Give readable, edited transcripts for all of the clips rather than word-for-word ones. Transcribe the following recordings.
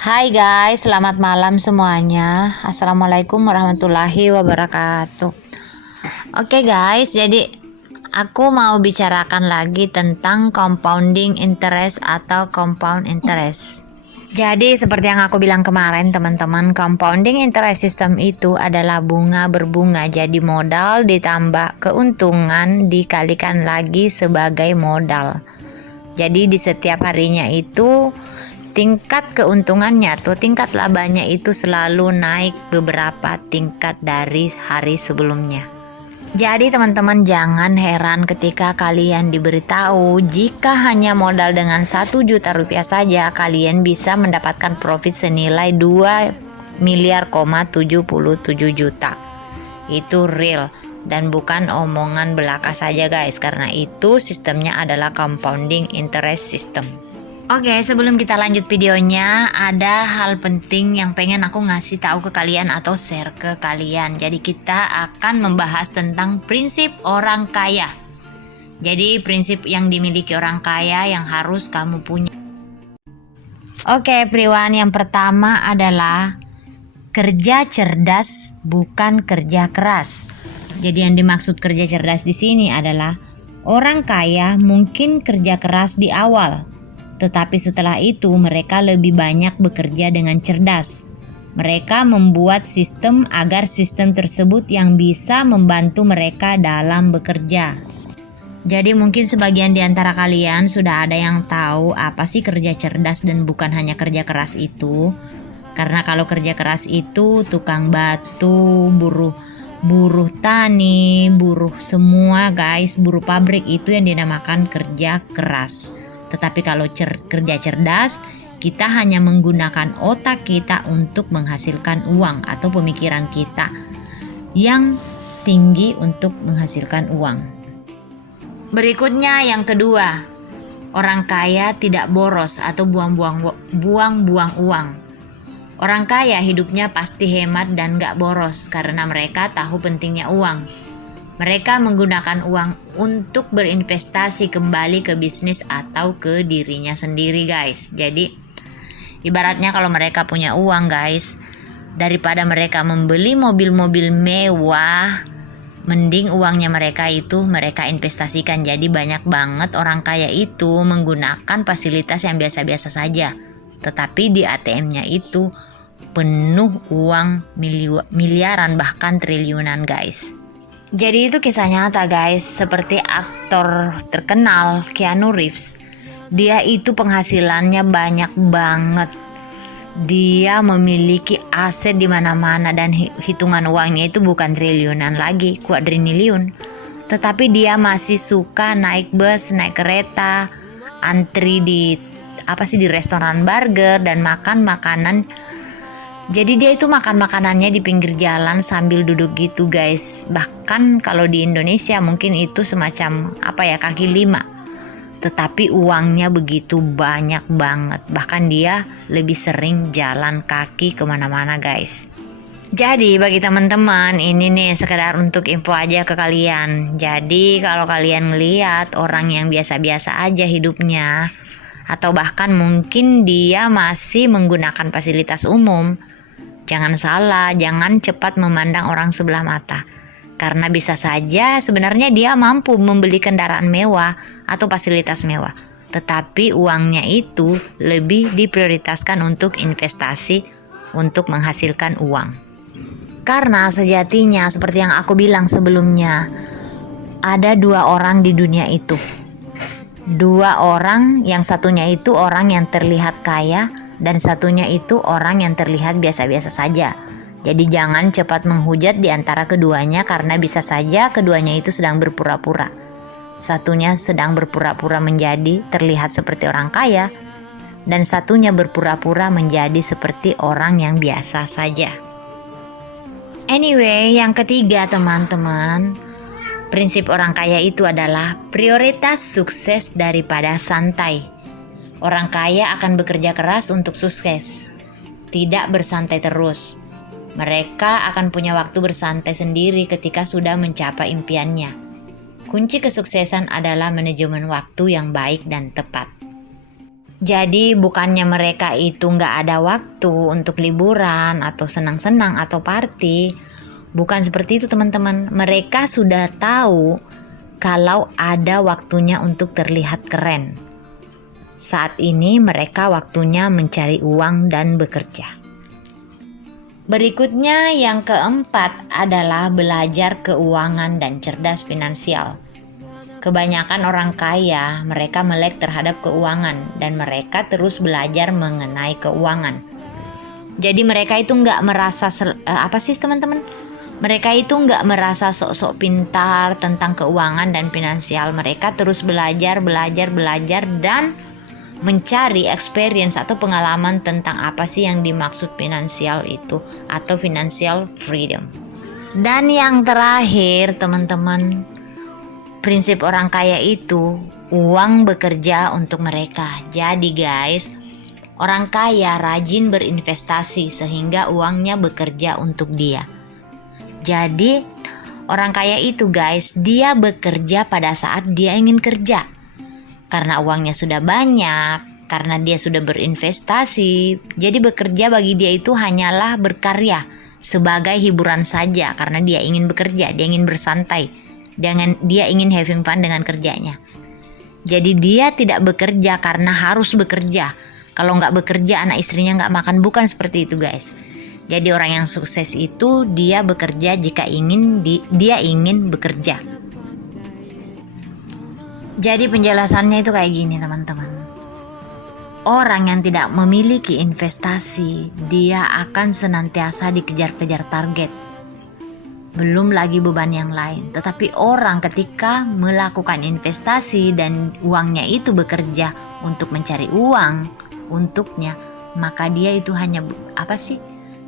Hai guys, selamat malam semuanya. Assalamualaikum warahmatullahi wabarakatuh. Oke guys, jadi aku mau bicarakan lagi tentang compounding interest atau compound interest. Jadi seperti yang aku bilang kemarin teman-teman, compounding interest system itu adalah bunga berbunga. Jadi modal ditambah keuntungan dikalikan lagi sebagai modal. Jadi di setiap harinya itu tingkat keuntungannya atau tingkat labanya itu selalu naik beberapa tingkat dari hari sebelumnya. Jadi teman-teman jangan heran ketika kalian diberitahu jika hanya modal dengan 1 juta rupiah saja kalian bisa mendapatkan profit senilai 2 miliar 77 juta. Itu real dan bukan omongan belaka saja guys, karena itu sistemnya adalah compounding interest system. Oke, sebelum kita lanjut videonya, ada hal penting yang pengen aku ngasih tahu ke kalian atau share ke kalian. Jadi kita akan membahas tentang prinsip orang kaya. Jadi prinsip yang dimiliki orang kaya yang harus kamu punya. Oke, everyone, yang pertama adalah kerja cerdas bukan kerja keras. Jadi yang dimaksud kerja cerdas di sini adalah orang kaya mungkin kerja keras di awal, tetapi setelah itu mereka lebih banyak bekerja dengan cerdas. Mereka membuat sistem agar sistem tersebut yang bisa membantu mereka dalam bekerja. Jadi mungkin sebagian di antara kalian sudah ada yang tahu apa sih kerja cerdas dan bukan hanya kerja keras itu. Karena kalau kerja keras itu tukang batu, buruh tani, buruh semua guys, buruh pabrik itu yang dinamakan kerja keras. Tetapi kalau kerja cerdas, kita hanya menggunakan otak kita untuk menghasilkan uang atau pemikiran kita yang tinggi untuk menghasilkan uang. Berikutnya yang kedua, orang kaya tidak boros atau buang-buang uang. Orang kaya hidupnya pasti hemat dan gak boros karena mereka tahu pentingnya uang. Mereka menggunakan uang untuk berinvestasi kembali ke bisnis atau ke dirinya sendiri guys. Jadi ibaratnya kalau mereka punya uang guys, daripada mereka membeli mobil-mobil mewah, mending uangnya mereka investasikan. Jadi banyak banget orang kaya itu menggunakan fasilitas yang biasa-biasa saja, tetapi di ATM-nya itu penuh uang miliaran bahkan triliunan guys. Jadi itu kisah nyata guys, seperti aktor terkenal Keanu Reeves. Dia itu penghasilannya banyak banget. Dia memiliki aset di mana-mana dan hitungan uangnya itu bukan triliunan lagi, kuadriliun. Tetapi dia masih suka naik bus, naik kereta, antri di restoran burger dan makan makanan. Jadi dia itu makan makanannya di pinggir jalan sambil duduk gitu guys. Bahkan kalau di Indonesia mungkin itu semacam kaki lima. Tetapi uangnya begitu banyak banget. Bahkan dia lebih sering jalan kaki kemana-mana guys. Jadi bagi teman-teman ini nih sekedar untuk info aja ke kalian. Jadi kalau kalian ngelihat orang yang biasa-biasa aja hidupnya, atau bahkan mungkin dia masih menggunakan fasilitas umum, jangan salah, jangan cepat memandang orang sebelah mata. Karena bisa saja sebenarnya dia mampu membeli kendaraan mewah atau fasilitas mewah. Tetapi uangnya itu lebih diprioritaskan untuk investasi untuk menghasilkan uang. Karena sejatinya seperti yang aku bilang sebelumnya, ada 2 orang di dunia itu. 2 orang, yang satunya itu orang yang terlihat kaya dan satunya itu orang yang terlihat biasa-biasa saja. Jadi jangan cepat menghujat di antara keduanya karena bisa saja keduanya itu sedang berpura-pura. Satunya sedang berpura-pura menjadi terlihat seperti orang kaya dan satunya berpura-pura menjadi seperti orang yang biasa saja. Anyway, yang ketiga teman-teman, prinsip orang kaya itu adalah prioritas sukses daripada santai. Orang kaya akan bekerja keras untuk sukses, tidak bersantai terus. Mereka akan punya waktu bersantai sendiri ketika sudah mencapai impiannya. Kunci kesuksesan adalah manajemen waktu yang baik dan tepat. Jadi bukannya mereka itu nggak ada waktu untuk liburan atau senang-senang atau party. Bukan seperti itu teman-teman. Mereka sudah tahu kalau ada waktunya untuk terlihat keren. Saat ini mereka waktunya mencari uang dan bekerja. Berikutnya yang keempat adalah belajar keuangan dan cerdas finansial. Kebanyakan orang kaya, mereka melek terhadap keuangan dan mereka terus belajar mengenai keuangan. Jadi mereka itu nggak merasa teman-teman? Mereka itu nggak merasa sok-sok pintar tentang keuangan dan finansial. Mereka terus belajar dan mencari experience atau pengalaman tentang apa sih yang dimaksud finansial itu atau financial freedom. Dan yang terakhir teman-teman, prinsip orang kaya itu uang bekerja untuk mereka. Jadi guys, orang kaya rajin berinvestasi sehingga uangnya bekerja untuk dia. Jadi orang kaya itu guys, dia bekerja pada saat dia ingin kerja. Karena uangnya sudah banyak, karena dia sudah berinvestasi. Jadi bekerja bagi dia itu hanyalah berkarya sebagai hiburan saja karena dia ingin bekerja, dia ingin bersantai. Dia ingin having fun dengan kerjanya. Jadi dia tidak bekerja karena harus bekerja. Kalau nggak bekerja anak istrinya nggak makan, bukan seperti itu guys. Jadi orang yang sukses itu dia bekerja jika dia ingin bekerja. Jadi penjelasannya itu kayak gini teman-teman. Orang yang tidak memiliki investasi, dia akan senantiasa dikejar-kejar target. Belum lagi beban yang lain. Tetapi orang ketika melakukan investasi dan uangnya itu bekerja untuk mencari uang untuknya, maka dia itu hanya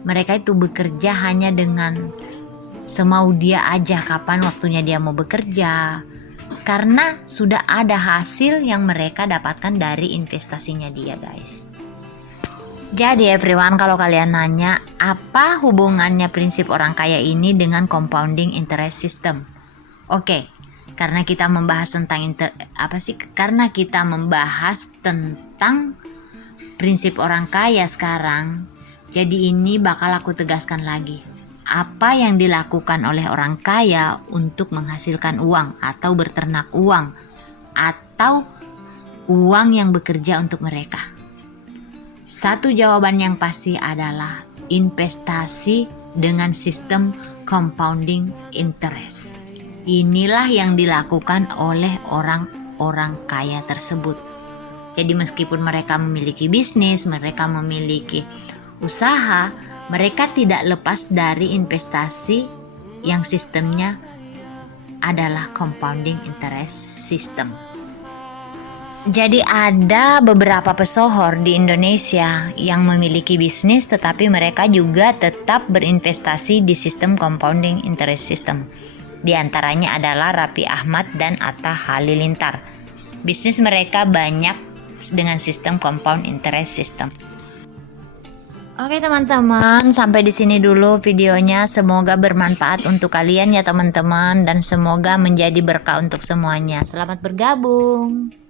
mereka itu bekerja hanya dengan semau dia aja kapan waktunya dia mau bekerja. Karena sudah ada hasil yang mereka dapatkan dari investasinya dia guys. Jadi everyone, kalau kalian nanya apa hubungannya prinsip orang kaya ini dengan compounding interest system? Oke, karena kita membahas tentang karena kita membahas tentang prinsip orang kaya sekarang. Jadi ini bakal aku tegaskan lagi. Apa yang dilakukan oleh orang kaya untuk menghasilkan uang atau berternak uang atau uang yang bekerja untuk mereka? Satu jawaban yang pasti adalah investasi dengan sistem compounding interest. Inilah yang dilakukan oleh orang-orang kaya tersebut. Jadi meskipun mereka memiliki bisnis, mereka memiliki usaha, mereka tidak lepas dari investasi yang sistemnya adalah compounding interest system. Jadi ada beberapa pesohor di Indonesia yang memiliki bisnis tetapi mereka juga tetap berinvestasi di sistem compounding interest system. Di antaranya adalah Raffi Ahmad dan Atta Halilintar. Bisnis mereka banyak dengan sistem compound interest system. Oke teman-teman, sampai di sini dulu videonya. Semoga bermanfaat untuk kalian ya teman-teman dan semoga menjadi berkah untuk semuanya. Selamat bergabung.